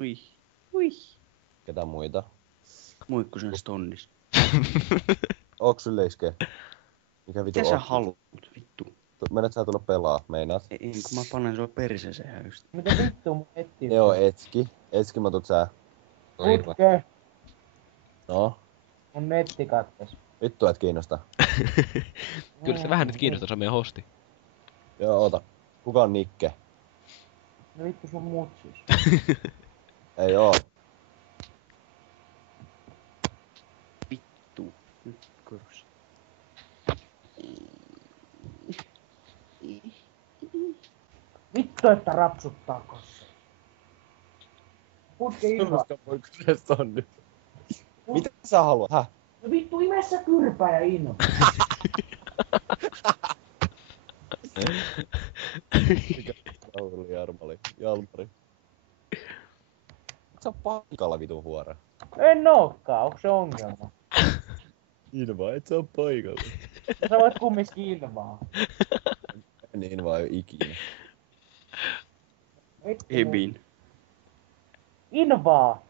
Ui. Ui. Ketä muita? Muikkusen stonnis. Onks sulle iske? Mikä vitu Mitä sä on? haluut, vittu? Menet sä tulla pelaa, meinaat? Ei, kun mä panen sua perseeseen just. Mitä vittu mun etti? Joo, Etski. Etski mä tuut sää. Putke, No? mun netti katkes. Vittu et kiinnosta. Kyllä se vähän nyt kiinnostaa, se on meidän hosti. Joo, oota. Kuka on Nikke? No vittu sun mutsis. Ei oo. Vittu. Nyt kors. Vittu, että rapsuttaa kossa. Putke ilma. Muikkusesta on nyt. Mitä sä haluat? Häh? No vittu, ime sä kyrpää ja inno. Mikä Rauli Jarmali? Jalmari. Sä on paikalla vitu huora. En ookaan, onks se ongelma? Ilma, et sä oo paikalla. Sä voit kumminkin ilmaa. Niin vai ikinä. Vittu. Ebin. Invaa.